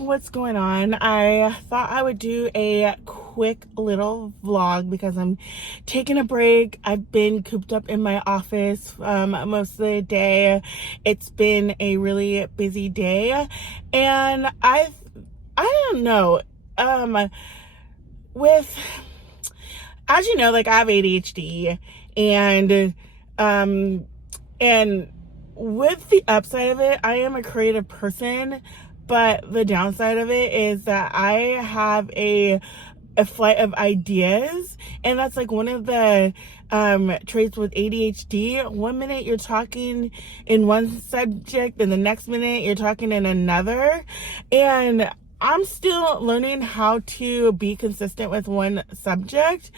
what's going on? I thought I would do a quick little vlog because I'm taking a break. I've been cooped up in my office most of the day. It's been a really busy day, and I don't know. With as you know, like I have ADHD, and um and with the upside of it, I am a creative person, but the downside of it is that I have a flight of ideas, and that's like one of the traits with ADHD. One minute you're talking in one subject, and the next minute you're talking in another, and I'm still learning how to be consistent with one subject,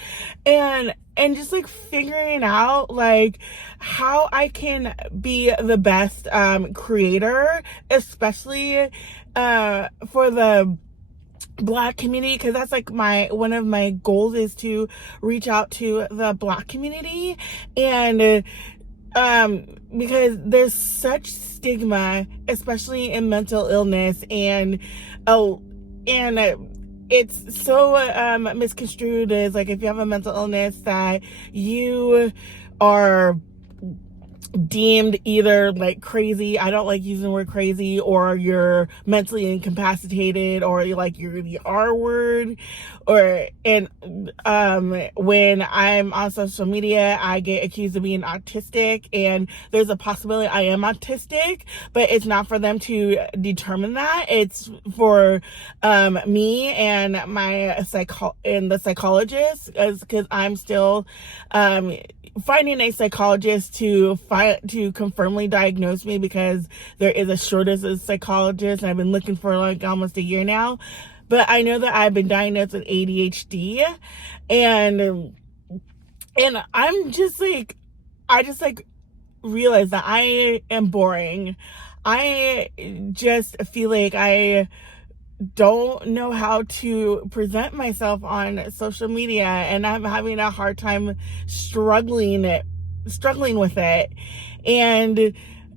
and just like figuring out like how I can be the best creator, especially for the Black community, because that's like one of my goals is to reach out to the Black community. And because there's such stigma, especially in mental illness, and it's so misconstrued as like if you have a mental illness that you are deemed either like crazy. I don't like using the word crazy, or you're mentally incapacitated, or you're the R word, and when I'm on social media I get accused of being autistic, and there's a possibility I am autistic, but it's not for them to determine that. It's for me and the psychologist, because I'm still finding a psychologist to confirmly diagnose me, because there is a shortage of psychologists, and I've been looking for like almost a year now. But I know that I've been diagnosed with ADHD, and I'm just like, I just like realize that I am boring. I just feel like I don't know how to present myself on social media, and I'm having a hard time struggling with it. And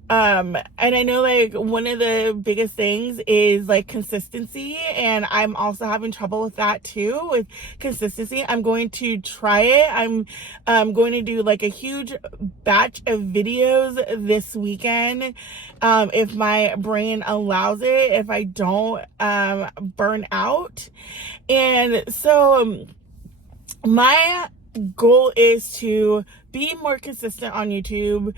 I know like one of the biggest things is like consistency, and I'm also having trouble with that too, with consistency. I'm going to try it. I'm going to do like a huge batch of videos this weekend, if my brain allows it, if I don't burn out. And so my goal is to be more consistent on YouTube.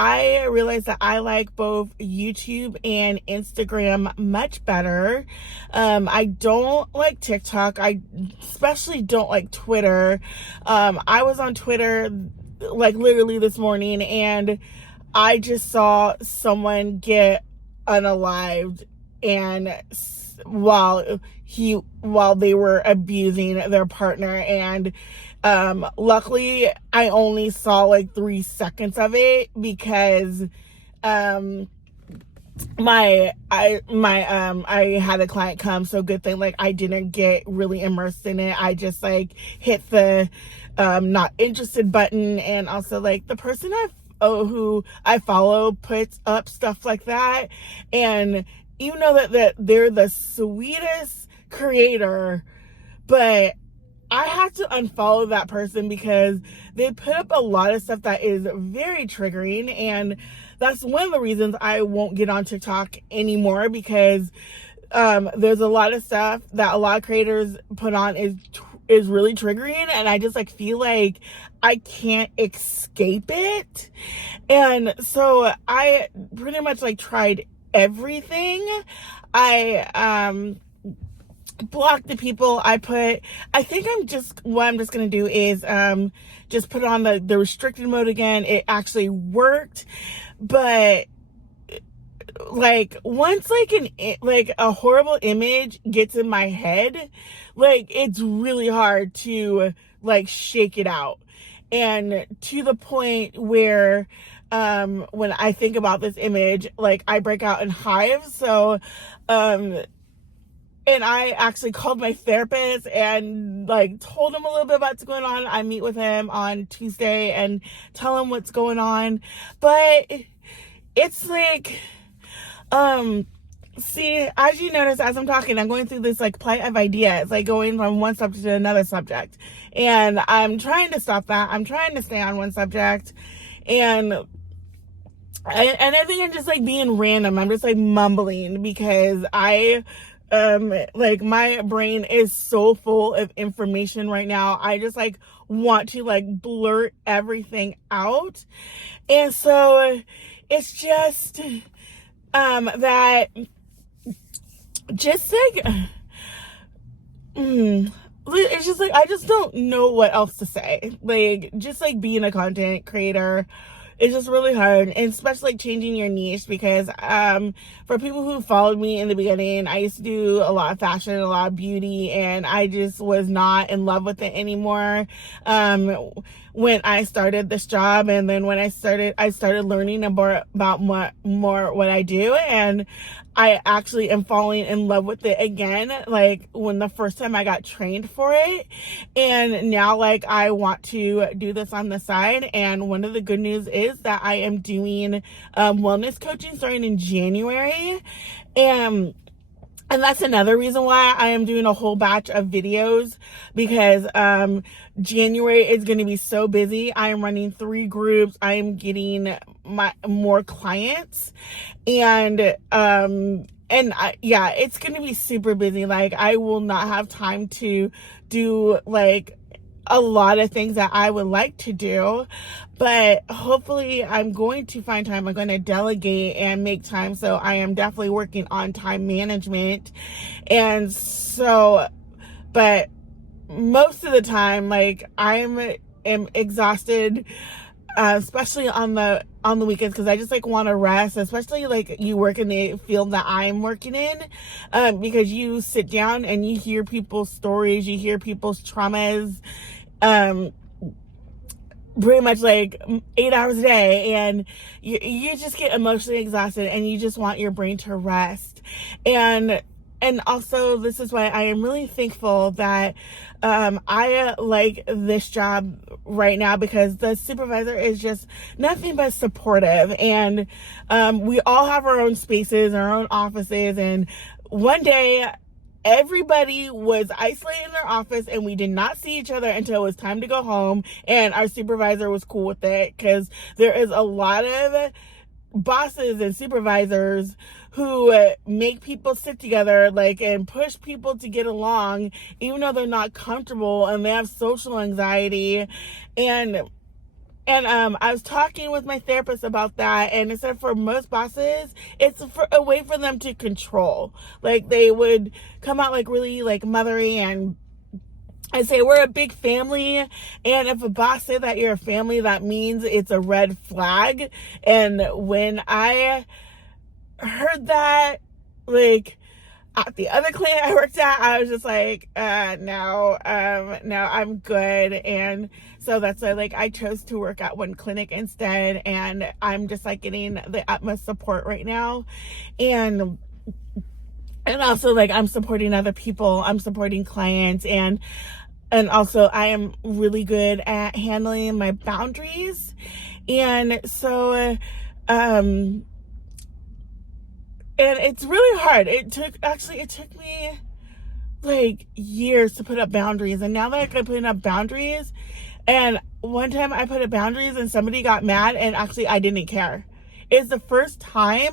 I realized that I like both YouTube and Instagram much better. I don't like TikTok. I especially don't like Twitter. I was on Twitter like literally this morning, and I just saw someone get unalived, and while they were abusing their partner, and luckily I only saw like 3 seconds of it, because I had a client come, so good thing like I didn't get really immersed in it. I just like hit the not interested button, and also like the person who I follow puts up stuff like that, and even though that they're the sweetest creator, but I had to unfollow that person because they put up a lot of stuff that is very triggering, and that's one of the reasons I won't get on TikTok anymore, because there's a lot of stuff that a lot of creators put on is really triggering, and I just like feel like I can't escape it. And so I pretty much like tried everything. I block the people. I think what I'm just gonna do is just put on the restricted mode again. It actually worked, but like once like a horrible image gets in my head, like it's really hard to like shake it out, and to the point where when I think about this image, like I break out in hives. So and I actually called my therapist and like told him a little bit about what's going on. I meet with him on Tuesday and tell him what's going on. But it's like See, as you notice, as I'm talking, I'm going through this like play of ideas, like going from one subject to another subject. And I'm trying to stop that. I'm trying to stay on one subject. And I think I'm just like being random. I'm just like mumbling because like my brain is so full of information right now. I just like want to like blurt everything out. And so it's just that just like it's just like I just don't know what else to say. Like just like being a content creator, it's just really hard, and especially like changing your niche, because for people who followed me in the beginning, I used to do a lot of fashion, a lot of beauty, and I just was not in love with it anymore when I started this job. And then when I started learning about more what I do, and I actually am falling in love with it again, like when the first time I got trained for it. And now like I want to do this on the side. And one of the good news is that I am doing wellness coaching starting in January. And that's another reason why I am doing a whole batch of videos, because January is going to be so busy. I am running 3 groups. I am getting more clients, and it's going to be super busy. Like I will not have time to do like a lot of things that I would like to do, but hopefully I'm going to find time. I'm going to delegate and make time. So I am definitely working on time management. And so, but most of the time, like am exhausted, especially on the weekends, because I just like want to rest, especially like you work in the field that I'm working in, because you sit down and you hear people's stories, you hear people's traumas, pretty much like 8 hours a day, and you just get emotionally exhausted and you just want your brain to rest. And also, this is why I am really thankful that I like this job right now, because the supervisor is just nothing but supportive, and we all have our own spaces, our own offices. And one day everybody was isolated in their office and we did not see each other until it was time to go home, and our supervisor was cool with it, because there is a lot of bosses and supervisors who make people sit together, like, and push people to get along even though they're not comfortable and they have social anxiety. And I was talking with my therapist about that, and it said for most bosses, it's a way for them to control. Like they would come out like really like mothery and I say we're a big family, and if a boss say that you're a family, that means it's a red flag. And when I heard that, like at the other clinic I worked at, I was just like, no, I'm good. And so that's why like I chose to work at one clinic instead, and I'm just like getting the utmost support right now. And also like I'm supporting other people, I'm supporting clients, and also I am really good at handling my boundaries. And so and it's really hard. It took me like years to put up boundaries. And now that I can put up boundaries, and one time I put up boundaries and somebody got mad, and actually I didn't care. It's the first time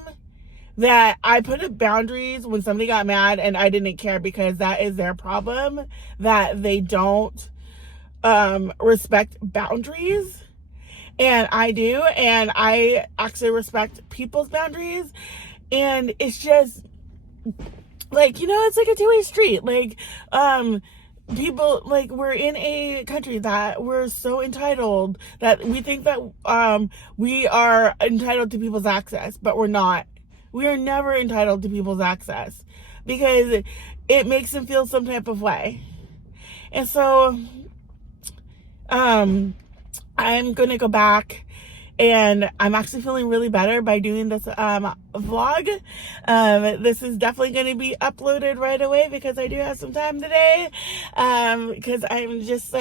that I put up boundaries when somebody got mad and I didn't care, because that is their problem, that they don't respect boundaries. And I do, and I actually respect people's boundaries. And it's just like, it's like a two-way street. Like people, like, we're in a country that we're so entitled that we think that we are entitled to people's access, but we're not. We are never entitled to people's access, because it makes them feel some type of way. And so I'm gonna go back, and I'm actually feeling really better by doing this vlog. This is definitely going to be uploaded right away, because I do have some time today, because I'm just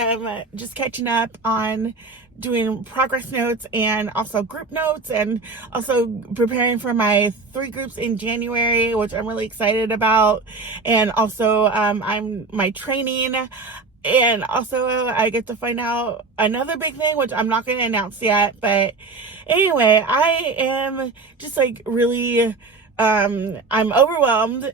catching up on doing progress notes and also group notes, and also preparing for my 3 groups in January, which I'm really excited about. And also I'm my training. And also I get to find out another big thing, which I'm not going to announce yet. But anyway, I am just like really, I'm overwhelmed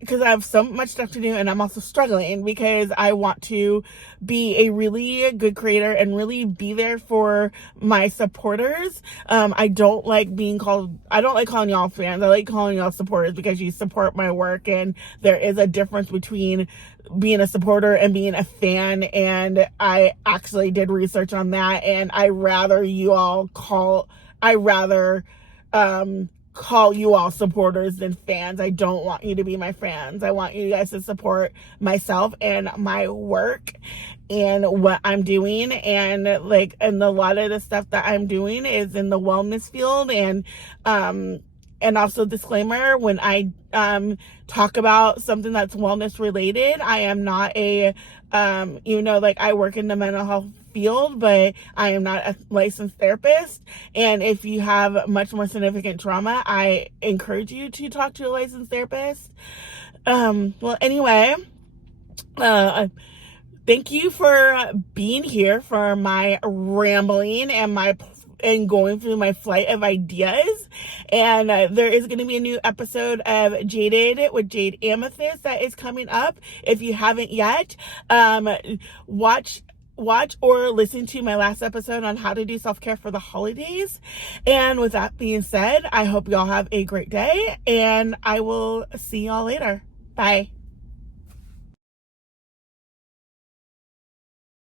because I have so much stuff to do, and I'm also struggling because I want to be a really good creator and really be there for my supporters. I don't like calling y'all fans. I like calling y'all supporters because you support my work, and there is a difference between being a supporter and being a fan. And I actually did research on that, and I rather call you all supporters than fans. I don't want you to be my fans. I want you guys to support myself and my work and what I'm doing. And a lot of the stuff that I'm doing is in the wellness field. And also, disclaimer, when I talk about something that's wellness related, I am not I work in the mental health field, but I am not a licensed therapist. And if you have much more significant trauma, I encourage you to talk to a licensed therapist. Well, anyway, thank you for being here for my rambling and going through my flight of ideas. And there is going to be a new episode of Jaded with Jade Amethyst that is coming up. If you haven't yet, watch or listen to my last episode on how to do self-care for the holidays. And with that being said, I hope y'all have a great day, and I will see y'all later. Bye.